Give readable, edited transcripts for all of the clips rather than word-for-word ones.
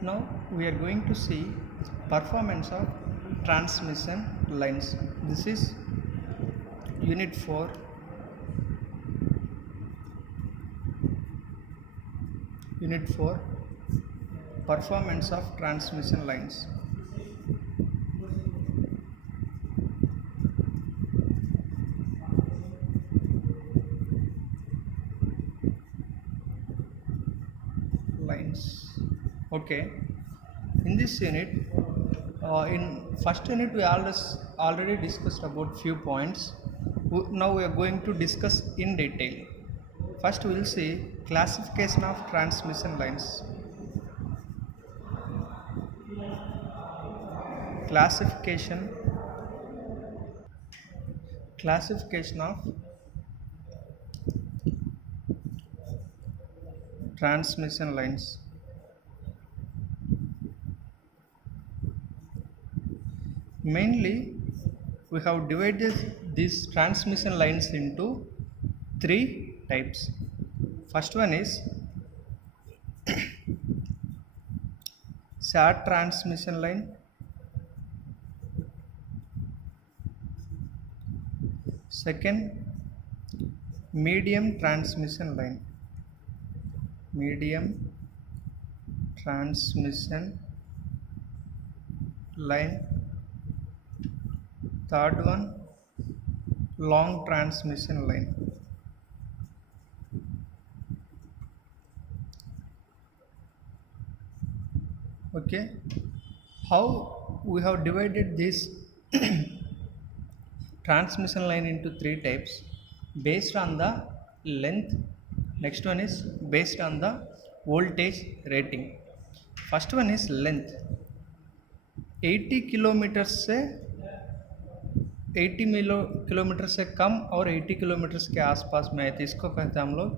Now we are going to see performance of transmission lines. This is unit 4. Unit 4, performance of transmission lines. Okay, in this unit, in first unit we already discussed about few points. Now we are going to discuss in detail. First we will see classification of transmission lines. Classification of transmission lines. Mainly we have divided these transmission lines into 3 types. First one is short transmission line. Second, medium transmission line. Medium transmission line. Third one, long transmission line. Okay, how we have divided this transmission line into 3 types based on the length. Next one is based on the voltage rating. First one is length. 80 kilometre से 80 kilometre से कम और 80 kilometre के आसपास में है तो इसको कहते हैं हम लोग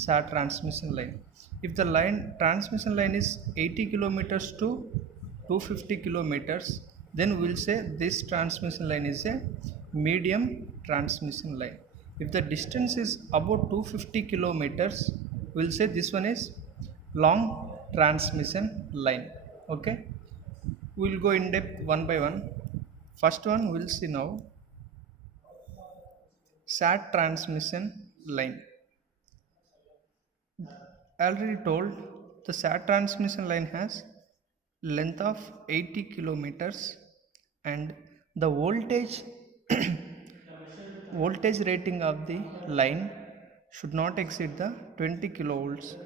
short transmission line. If the line transmission line is 80 kilometres to 250 kilometers, then we will say this transmission line is a medium transmission line. If the distance is about 250 kilometers, we will say this one is long transmission line. Okay, we will go in depth one by one. First one we will see now, short transmission line. Already told, the short transmission line has length of 80 kilometers and the voltage rating of the line should not exceed the 20 kilovolts.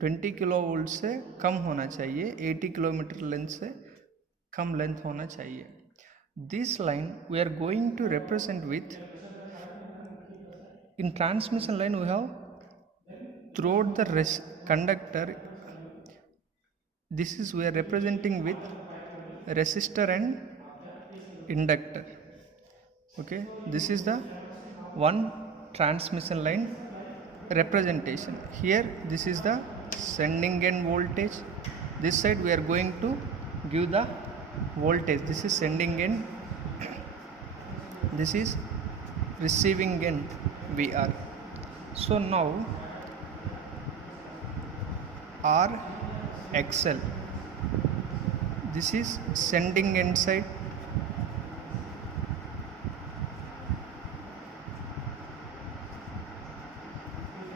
20 kilovolts से कम होना चाहिए, 80 kilometre length से कम length होना चाहिए. This line we are going to represent with, in transmission line we have throughout the conductor, this is we are representing with resistor and inductor. Okay, this is the one transmission line representation. Here this is the sending end voltage, this side we are going to give the voltage. This is sending end, this is receiving end VR. So now R XL, this is sending end side,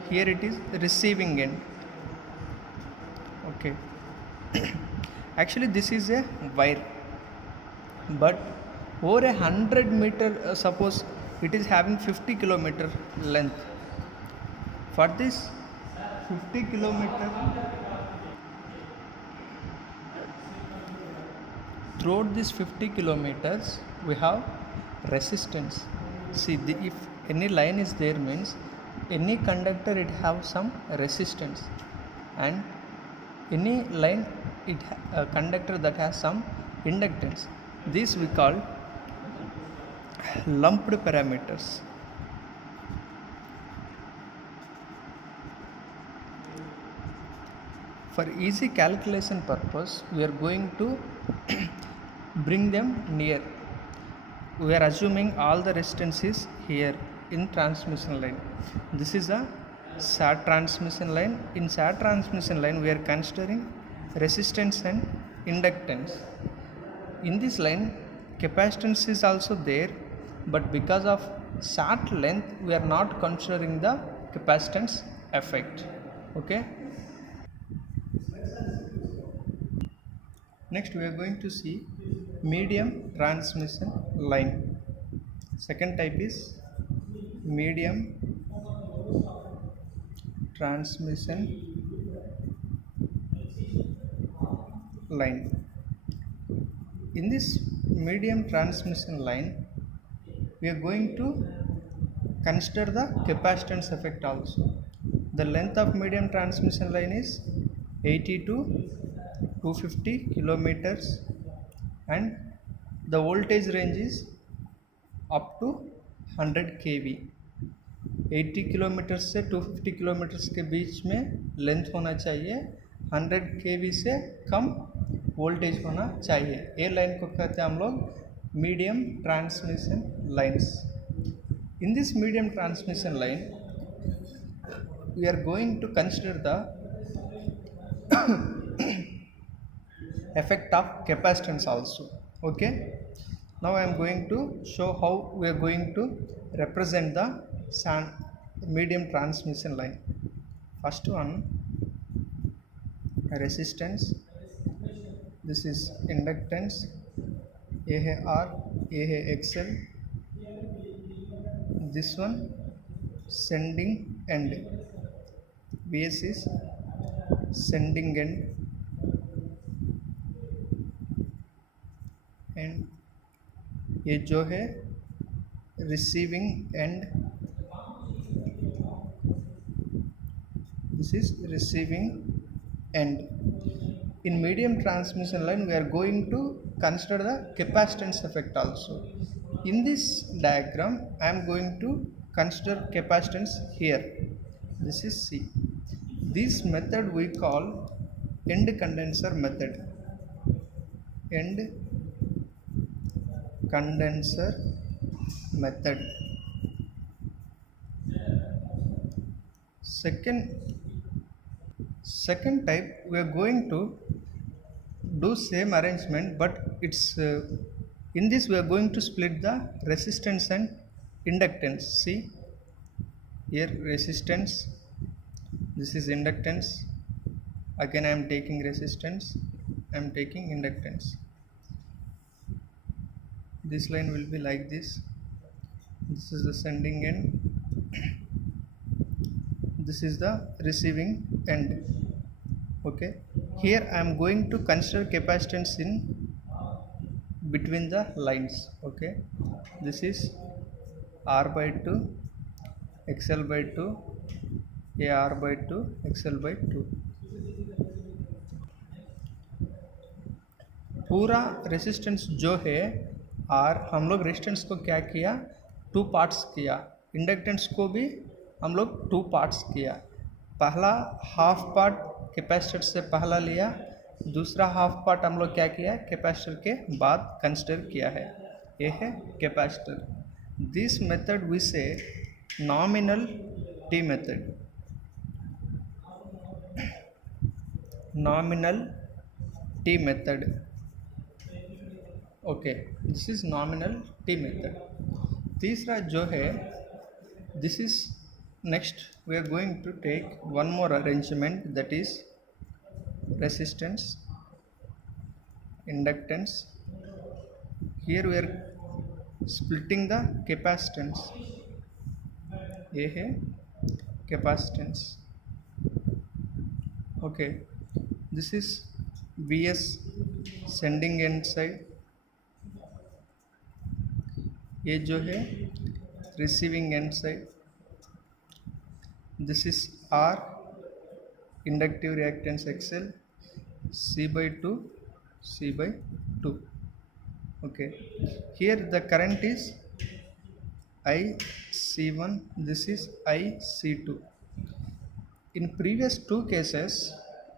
here it is receiving end. Okay, actually this is a wire, but over 100 meter, suppose it is having 50 kilometer length. For this 50 kilometer, throughout this 50 kilometers we have resistance. See, if any line is there means any conductor it have some resistance, and any line it a conductor that has some inductance. This we call lumped parameters. For easy calculation purpose, we are going to bring them near. We are assuming all the resistance is here in transmission line. This is a short transmission line. In short transmission line, we are considering resistance and inductance. In this line, capacitance is also there, but because of short length we are not considering the capacitance effect. Okay, next we are going to see medium transmission line. Second type is medium transmission line. In this medium transmission line, we are going to consider the capacitance effect also. The length of medium transmission line is 80 to 250 kilometers and the voltage range is up to 100 kV. 80 kilometre से 250 kilometres के बीच में length होना चाहिए, 100 kV से कम voltage होना चाहिए. ये line को कहते हैं हम लोग medium transmission lines. In this medium transmission line, we are going to consider the effect of capacitance also. Okay, now I am going to show how we are going to represent the medium transmission line. First one, resistance, this is inductance, ये है R, ये है XL, this one sending end, Vs is sending end, and ये जो है receiving end, this is receiving end. In medium transmission line we are going to consider the capacitance effect also. In this diagram I am going to consider capacitance here. This is C. This method we call end condenser method. End condenser method. Second type, we are going to do same arrangement, but it's in this we are going to split the resistance and inductance. See here, resistance, this is inductance, again I am taking resistance, I am taking inductance. This line will be like this. This is the sending end, this is the receiving end. Okay, here I am going to consider capacitance in between the lines. Okay, this is R by 2, XL by 2, AR by 2, XL by 2. पूरा resistance जो है R, हम लोग resistance को क्या किया, 2 parts किया, inductance को भी हम लोग 2 पार्ट्स किया. पहला हाफ पार्ट कैपेसिटर से पहला लिया, दूसरा हाफ पार्ट हम लोग क्या किया, कैपेसिटर के बाद कंसिडर किया है. ये है कैपेसिटर. दिस मेथड वी से nominal T method. Nominal T method. Okay, this is nominal T method. तीसरा जो है, this is next we are going to take one more arrangement, that is resistance, inductance. Here we are splitting the capacitance. ये है capacitance. Okay, this is Vs sending end side, ये जो है receiving end side. This is R, inductive reactance XL, C by 2, C by 2. Okay, here the current is IC1, this is IC2. In previous 2 cases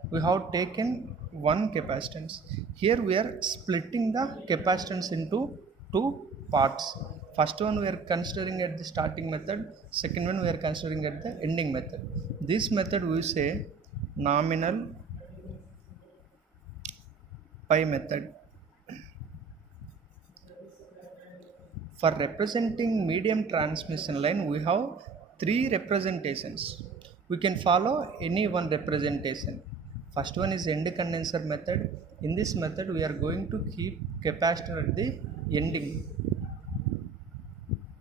we have taken one capacitance. Here we are splitting the capacitance into 2 parts. First one we are considering at the starting method, second one we are considering at the ending method. This method we say nominal pi method. For representing medium transmission line, we have three representations. We can follow any one representation. First one is end condenser method. In this method, we are going to keep capacitor at the ending.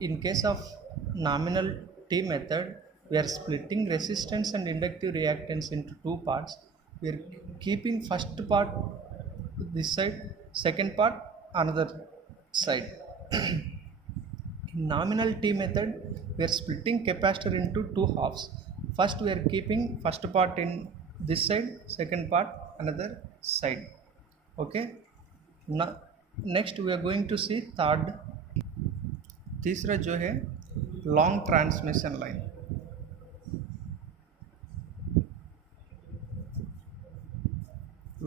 In case of nominal T method, we are splitting resistance and inductive reactance into two parts. We are keeping first part this side, second part another side. In nominal T method, we are splitting capacitor into two halves. First, we are keeping first part in this side, second part another side. Okay. Now, next we are going to see third. तीसरा जो है long transmission line.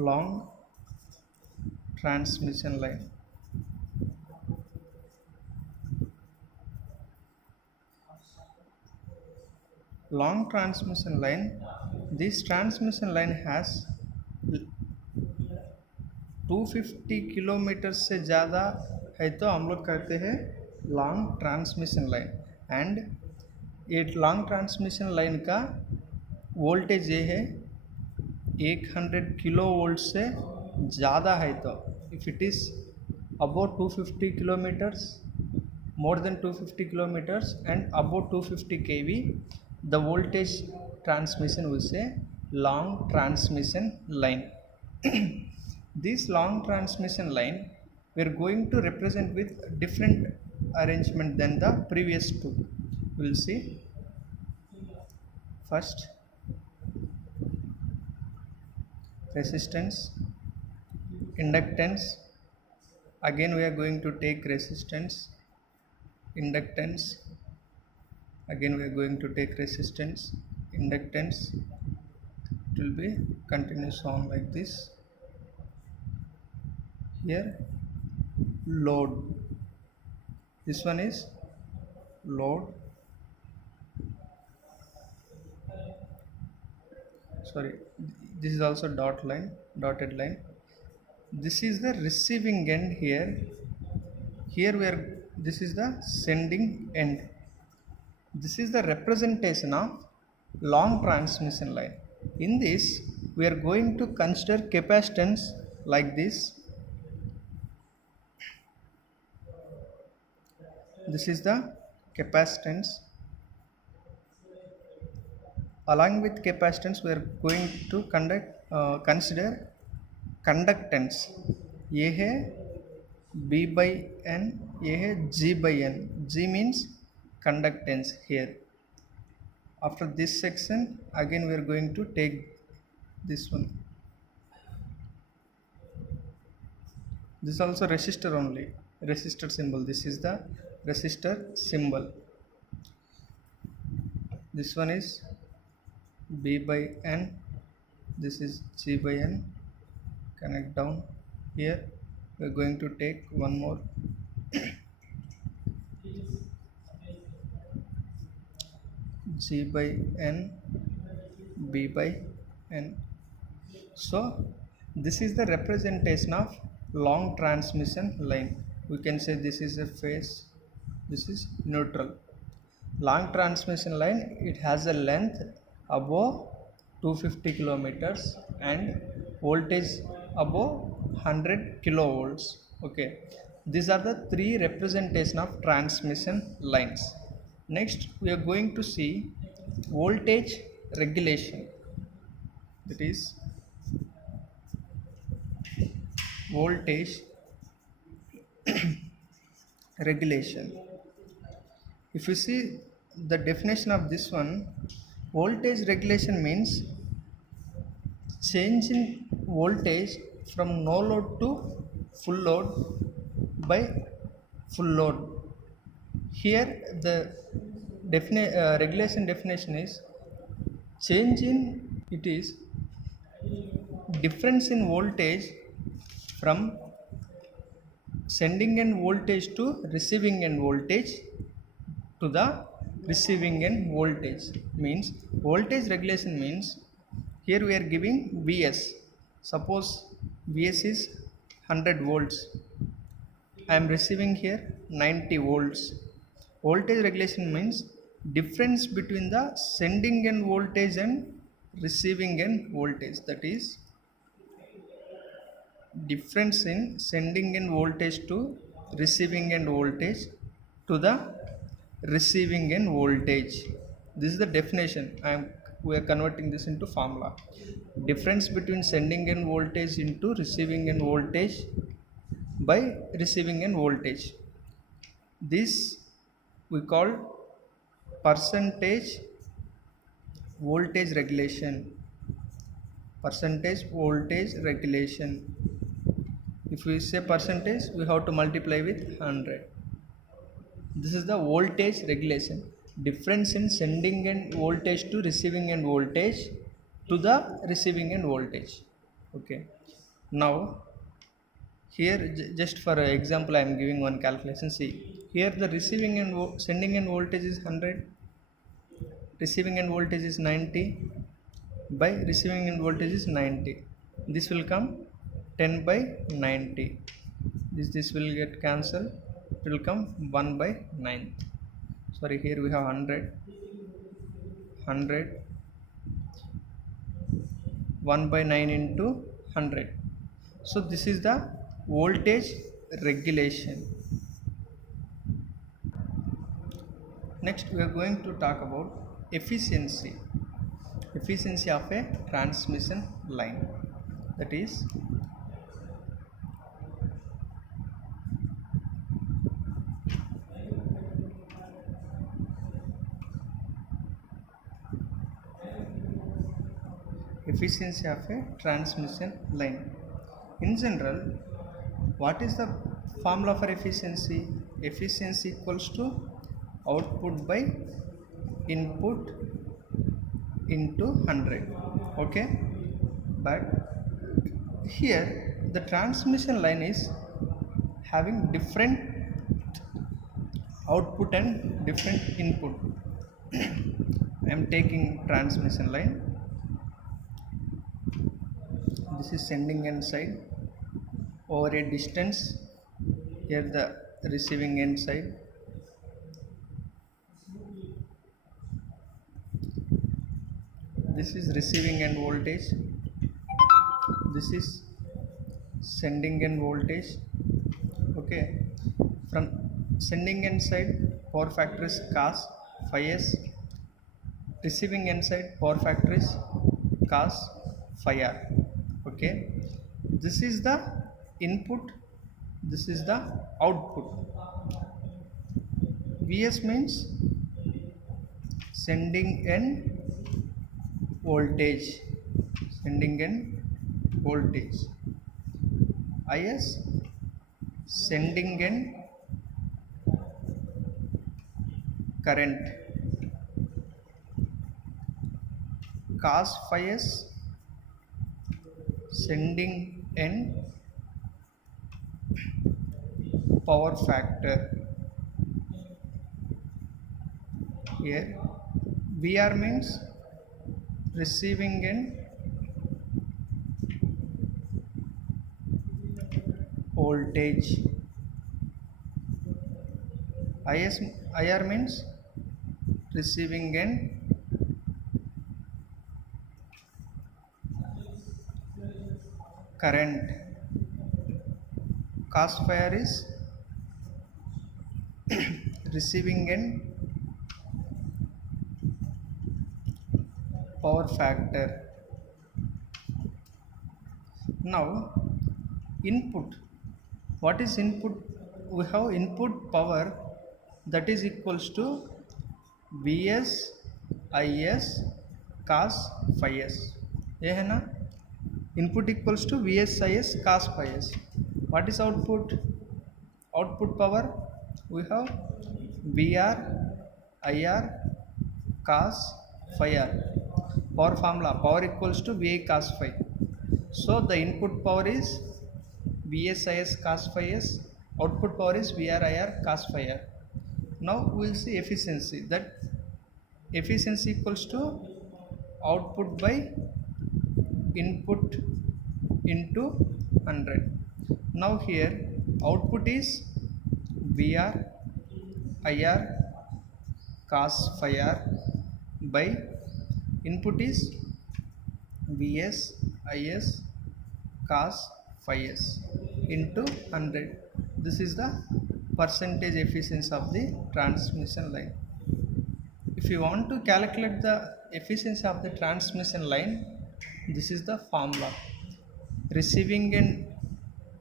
Long transmission line. Long transmission line, this transmission line has 250 kilometre से ज़्यादा है तो हम लोग कहते हैं लॉन्ग ट्रांसमिशन लाइन. एंड ये लॉन्ग ट्रांसमिशन लाइन का वोल्टेज ये है 100 किलो वोल्ट से ज़्यादा है तो if it is about 250 kilometres, more than 250 kilometers and above 250 kV, the voltage transmission we say long transmission line. This long transmission line we are going to represent with different arrangement than the previous two. We will see. First, resistance, inductance. Again we are going to take resistance, inductance. Again we are going to take resistance, inductance. It will be continuous on like this. Here load, this one is load, sorry, this is also dotted line. This is the receiving end. Here we are, this is the sending end. This is the representation of long transmission line. In this we are going to consider capacitance like this. This is the capacitance. Along with capacitance we are going to consider conductance. ये है B by N, ये है G by N. G means conductance here. After this section again we are going to take this one. This is also resistor only, resistor symbol. This is the resistor symbol. This one is B by N, this is G by N. Connect down. Here we are going to take one more. G by N, B by N. So this is the representation of long transmission line. We can say this is a phase, this is neutral. Long transmission line, it has a length above 250 kilometers and voltage above 100 kilovolts. Okay, these are the three representation of transmission lines. Next we are going to see voltage regulation. That is voltage regulation. If you see the definition of this one, voltage regulation means change in voltage from no load to full load by full load. Here the regulation definition is change in, it is difference in voltage from sending end voltage to receiving end voltage to the receiving end voltage. Means voltage regulation means here we are giving Vs. Suppose Vs is 100 volts. I am receiving here 90 volts. Voltage regulation means difference between the sending end voltage and receiving end voltage, that is difference in sending end voltage to receiving end voltage to the receiving end voltage. This is the definition. We are converting this into formula. Difference between sending end voltage into receiving end voltage by receiving end voltage. This we call percentage voltage regulation. Percentage voltage regulation. If we say percentage, we have to multiply with 100. This is the voltage regulation. Difference in sending end voltage to receiving end voltage to the receiving end voltage. Okay. Now here just for example I am giving one calculation. See here the receiving and sending end voltage is 100, receiving end voltage is 90, by receiving end voltage is 90. This will come 10 by 90. This will get cancelled. It will come 1 by 9. Sorry, here we have 100 1 by 9 into 100. So this is the voltage regulation. Next we are going to talk about efficiency of a transmission line, that is efficiency of a transmission line. In general, what is the formula for efficiency? Efficiency equals to output by input into 100. Okay, but here the transmission line is having different output and different input. I am taking transmission line. This is sending end side over a distance. Here the receiving end side. This is receiving end voltage. This is sending end voltage. Okay, from sending end side power factor is cos phi s, receiving end side power factor is cos phi r. Okay, this is the input, this is the output. Vs means sending end voltage, sending end voltage. Is sending end current. Cos phi s sending end power factor. Here Vr means receiving end voltage. Ir means receiving end current. Cos phi r is receiving end power factor. Now input. What is input? We have input power, that is equals to Vs Is cos phi s. ये है ना, input equals to Vs Is cos phi s. What is output? Output power we have Vr Ir cos phi r. Power formula, power equals to Vi cos phi. So the input power is Vs Is cos phi s, output power is Vr Ir cos phi r. Now we will see efficiency. That efficiency equals to output by input into 100. Now here output is VR IR cos phi r by input is Vs Is cos phi s into 100. This is the percentage efficiency of the transmission line. If you want to calculate the efficiency of the transmission line, this is the formula: receiving end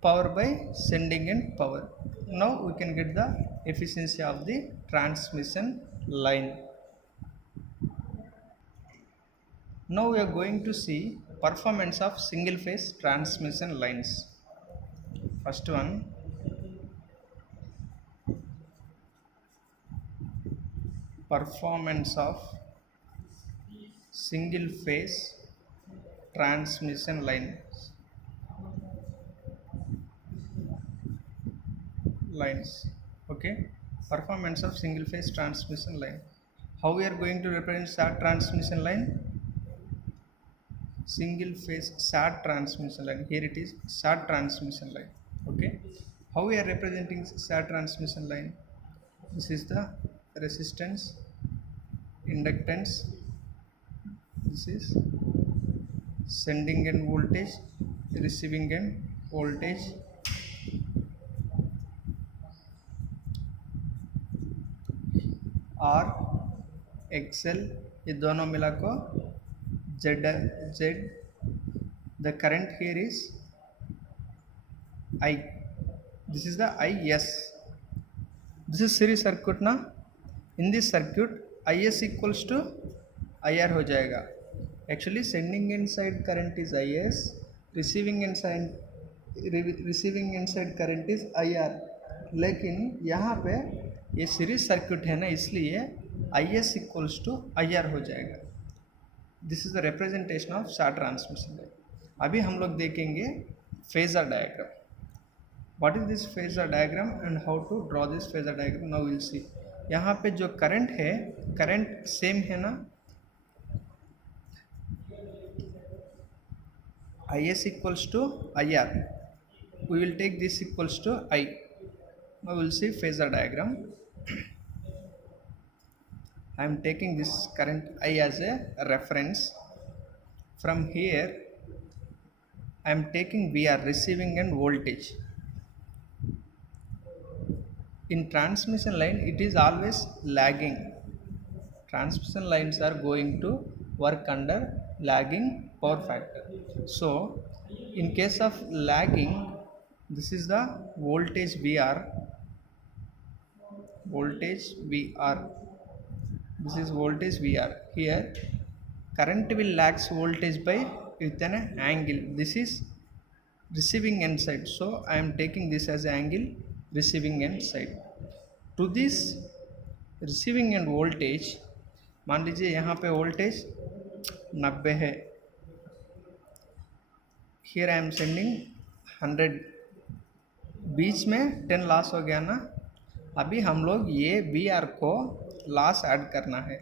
power by sending end power. Now we can get the efficiency of the transmission line. Now we are going to see performance of single phase transmission lines. First one, performance of single phase transmission lines. Okay, performance of single phase transmission line. How we are going to represent SAT transmission line? Single phase SAT transmission line. Here it is SAT transmission line. Okay, how we are representing SAT transmission line? This is the resistance, inductance. This is sending end voltage, receiving end voltage. R XL ये दोनों मिला को Z. The current here is I. This is the IS. This is series circuit ना. In this circuit IS equals to IR हो जाएगा. Actually sending end side current is IS, receiving end side current is IR. लेकिन यहाँ पे ये series circuit है ना, इसलिए IS इक्वल्स टू IR हो जाएगा. This is the representation of star transmission line. अभी हम लोग देखेंगे phasor diagram. What is this phasor diagram and how to draw this phasor diagram. Now will see. यहाँ पे जो करंट है, करंट सेम है ना, IS equals to IR. We will take this equals to I. Now we will see phasor diagram. I am taking this current I as a reference. From here I am taking VR, receiving end voltage. In transmission line it is always lagging. Transmission lines are going to work under lagging power factor. So in case of lagging, this is the voltage VR. This is voltage VR. Here current will lags voltage by with an angle. This is receiving end side, so I am taking this as angle receiving end side. To this receiving end voltage, मान लीजिए यहाँ पे voltage 90 है. Here I am sending 100. बीच में 10 loss हो गया ना. अभी हम लोग ये VR को लॉस ऐड करना है.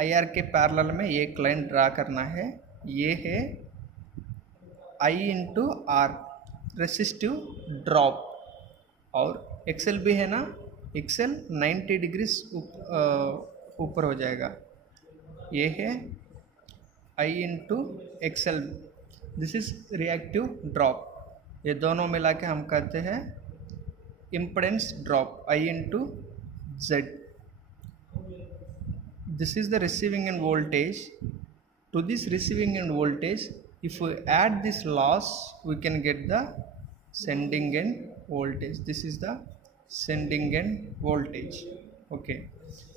IR के पैरेलल में एक लाइन ड्रा करना है. ये है I into R, resistive drop. और XL भी है ना, XL 90 डिग्रीज ऊपर हो जाएगा. ये है I into XL. This is reactive drop. ये दोनों मिला के हम कहते हैं impedance drop, I into Z. This is the receiving end voltage. To this receiving end voltage, if we add this loss, we can get the sending end voltage. This is the sending end voltage. Okay.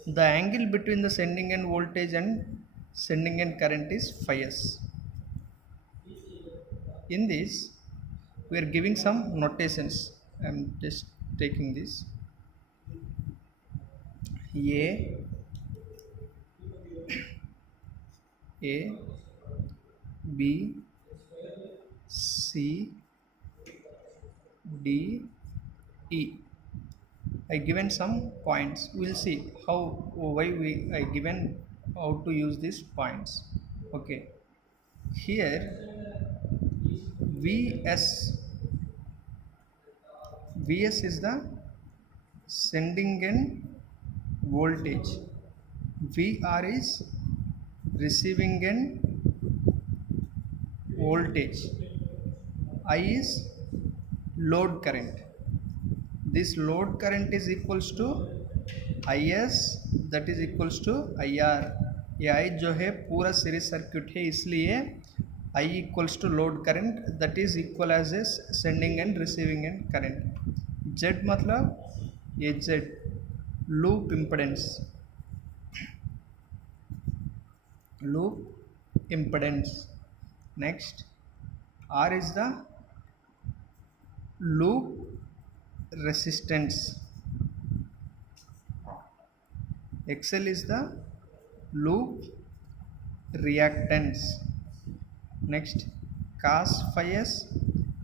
The angle between the sending end voltage and sending end current is phi s. In this, we are giving some notations. I am just taking this. A, B, C, D, E. I given some points. We'll see why I given how to use these points. Okay. Here VS Vs is the sending end voltage, Vr is receiving end voltage, I is load current. This load current is equals to Is, that is equals to IR. ये I जो है पूरा series circuit है, इसलिए I equals to load current, that is equal as a sending end receiving end current. Z मतलब ये Z loop impedance, loop impedance. Next, R is the loop resistance, XL is the loop reactance. Next, cos phi s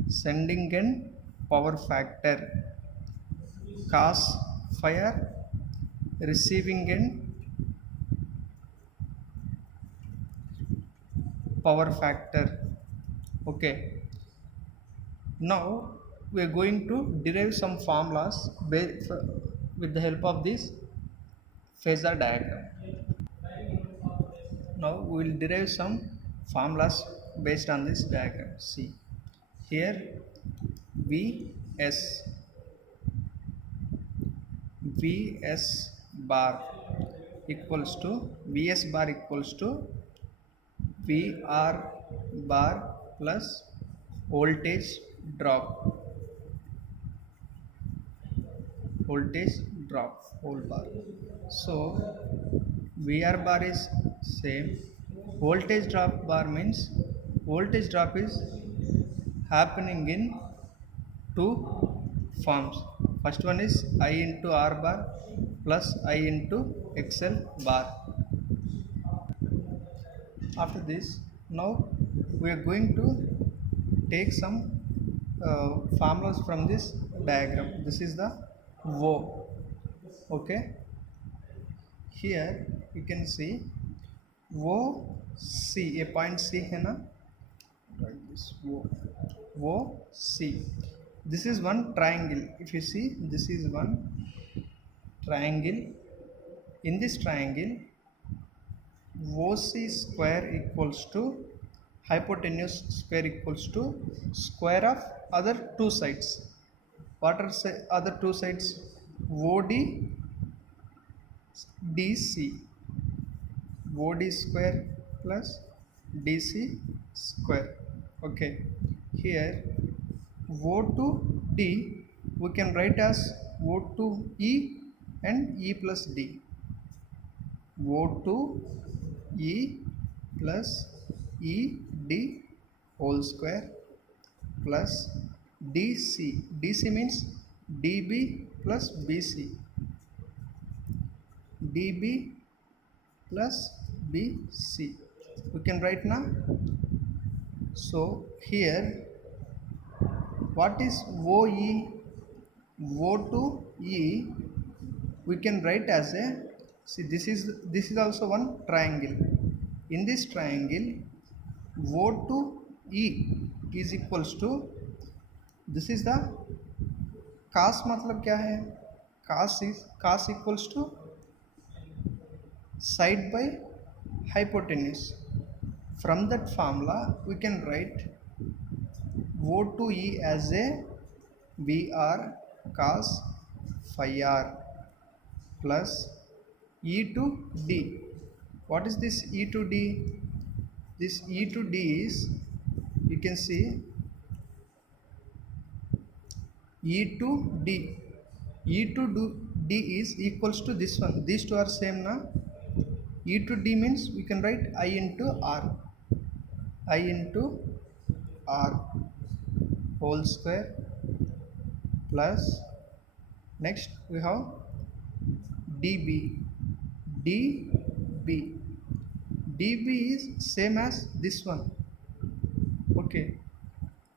sending end power factor, cos phi r receiving end power factor. Okay, now we are going to derive some formulas with the help of this phasor diagram. Now we will derive some formulas based on this diagram. See here, Vs bar equals to Vs bar equals to Vr bar plus voltage drop whole bar. So Vr bar is same, voltage drop bar means voltage drop is happening in two forms. First one is I into R bar plus I into XL bar. After this, now we are going to take some formulas from this diagram. This is the O. Okay, here you can see O C, a point C है ना, like this O C. This is one triangle. If you see, this is one triangle. In this triangle, OC square equals to hypotenuse square equals to square of other two sides. What are other two sides? OD DC, OD square plus DC square. Okay, here O to D we can write as O to E and E plus D. O to E plus E D whole square plus DC. DC means DB plus BC, DB plus BC. We can write now. So here, what is OE? O to E we can write as a, see, this is also one triangle. In this triangle, O to E is equals to, this is the cos. मतलब क्या है? Cos equals to side by hypotenuse. From that formula we can write O to E as a Vr cos phi r plus E to D. What is this E to D? This E to D is, you can see, E to D. E to D is equals to this one. These two are same now. E to D means we can write I into R. I into R whole square plus, next we have dB. dB is same as this one. Okay,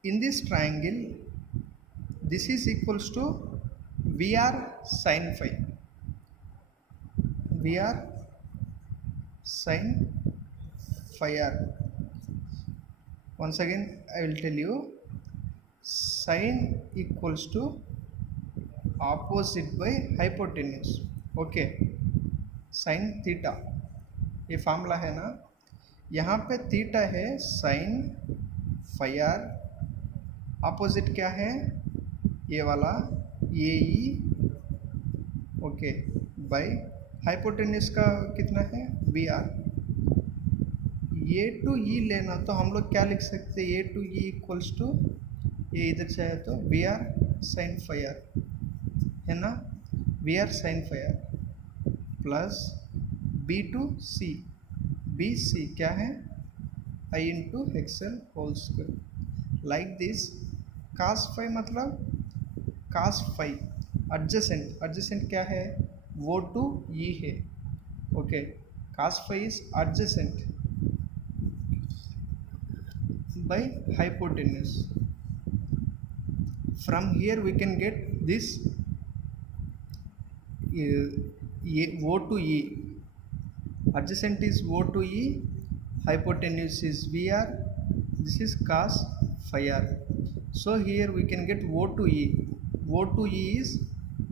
in this triangle, this is equals to Vr sin phi. Vr sin phi r. Once again I will tell you, sin equals to opposite by hypotenuse. Okay, sine theta ये formula है ना, यहाँ पे theta है sign phi are, opposite क्या है ये वाला A E, okay, by hypotenuse का कितना है B R. A to E लेना तो हम लोग क्या लिख सकते हैं, A to E equals to ये इधर चाहे तो B R sine phi R है ना, B R sine phi R plus B to C, B C क्या है I into XL whole square like this. Cos phi मतलब कास फाई एडजेसेंट, एडजेसेंट क्या है वो टू ई है, okay, cos phi is adjacent by hypotenuse. From here we can get this O to E, adjacent is O to E, hypotenuse is VR, this is cos phi r. So here we can get O to E, O to E is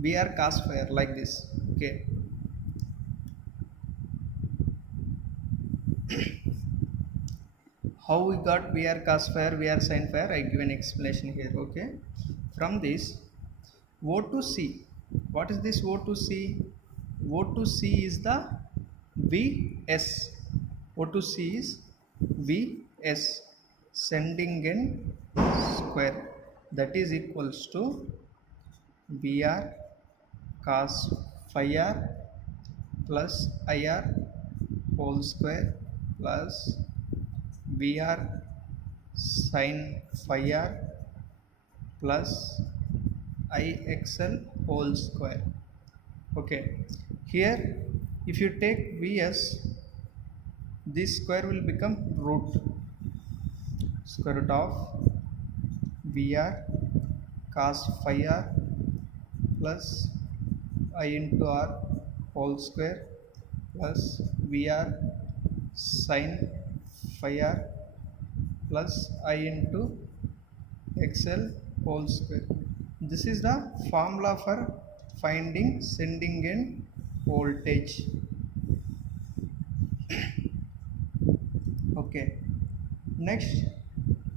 VR cos phi r like this, okay. How we got VR cos phi r, VR sin phi r, I give an explanation here, okay. From this O to C, what is this O to C? O to C is the Vs, O to C is Vs, sending end square, that is equals to VR cos phi r plus IR whole square plus VR sin phi r plus IXL whole square, okay. Here if you take Vs, this square will become root square root of VR cos phi r plus I into r whole square plus VR sin phi r plus I into XL whole square. This is the formula for finding sending end voltage, okay. Next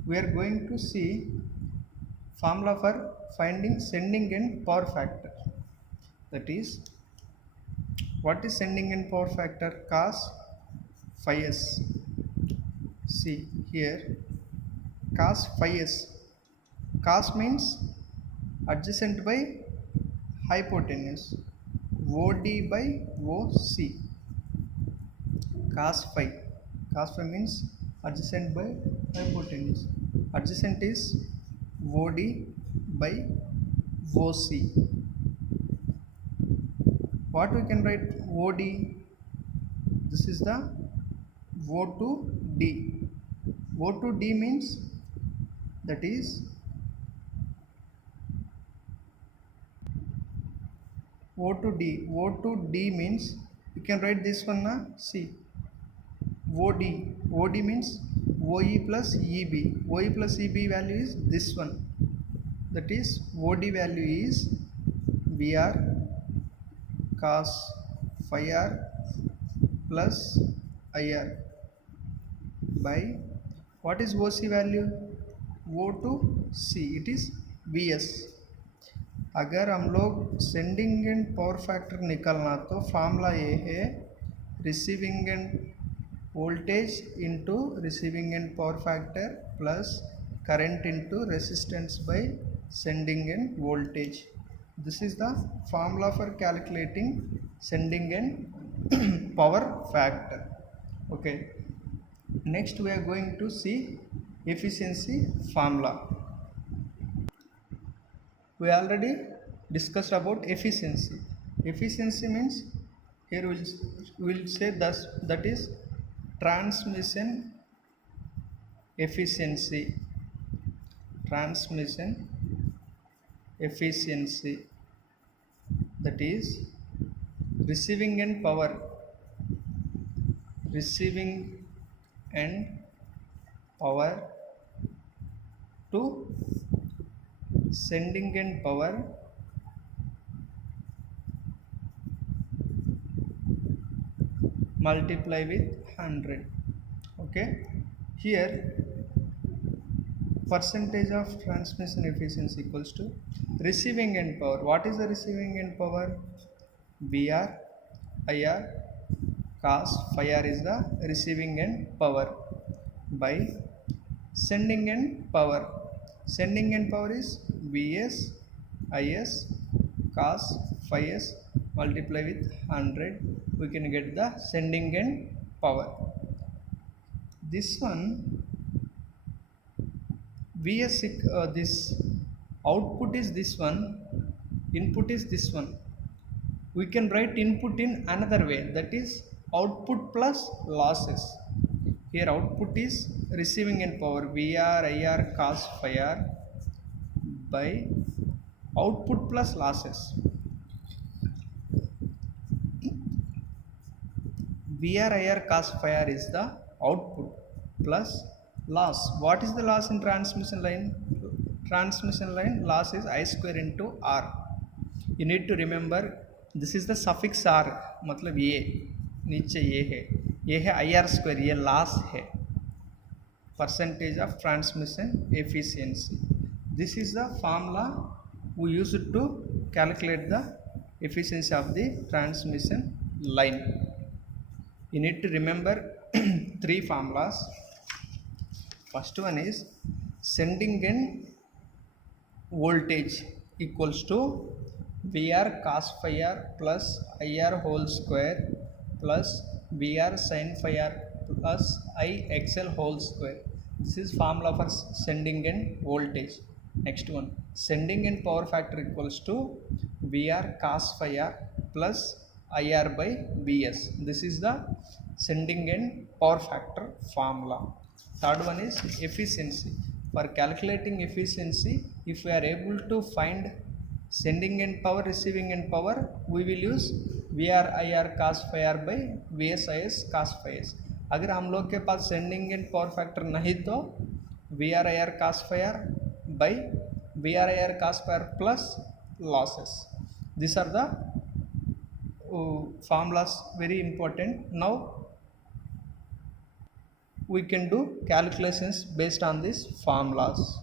we are going to see formula for finding sending end power factor, that is what is sending end power factor, cos phi s. See here cos phi s, cos means adjacent by hypotenuse, OD by OC, cos phi, cos phi means adjacent by hypotenuse, adjacent is OD by OC. What we can write OD, this is the O to D, O to D means that is O to D, O to D means you can write this one na, see OD, OD means OE plus EB, OE plus EB value is this one, that is OD value is VR cos phi r plus IR by what is OC value, O to C, it is Vs. अगर हम लोग sending end power factor निकालना तो formula ये है receiving end voltage into receiving end power factor plus current into resistance by sending end voltage. This is the formula for calculating sending end power factor, okay. Next we are going to see efficiency formula. We already discussed about efficiency. Efficiency means here we'll say thus, that is transmission efficiency, transmission efficiency, that is receiving end power, receiving end power to sending end power multiply with 100. Okay, here percentage of transmission efficiency equals to receiving end power. What is the receiving end power? VR IR cos phi r is the receiving end power by sending end power. Sending end power is Vs Is cos phi s multiply with 100. We can get the sending end power. This one Vs this output is this one, input is this one. We can write input in another way, that is output plus losses. Here output is receiving end power Vr IR cos phi r by output plus losses. Vr IR cos phi r is the output plus loss. What is the loss in transmission line? Transmission line loss is I square into R. You need to remember this is the suffix R, मतलब ये नीचे ये है IR square, ये loss है, percentage of transmission efficiency. This is the formula we use it to calculate the efficiency of the transmission line. You need to remember three formulas. First one is sending end voltage equals to Vr cos phi r plus IR whole square plus Vr sin phi r plus IXL whole square. This is formula for sending end voltage. Next one, sending end power factor equals to Vr cos phi r plus IR by Vs. This is the sending end power factor formula. Third one is efficiency. For calculating efficiency, if we are able to find sending end power, receiving end power, we will use Vr IR cos phi r by Vs Is cos phi s. अगर हम लोग के पास sending end power factor नहीं तो Vr IR cos phi r by Vr IR cos phi r plus losses. These are the formulas, very important. Now we can do calculations based on these formulas.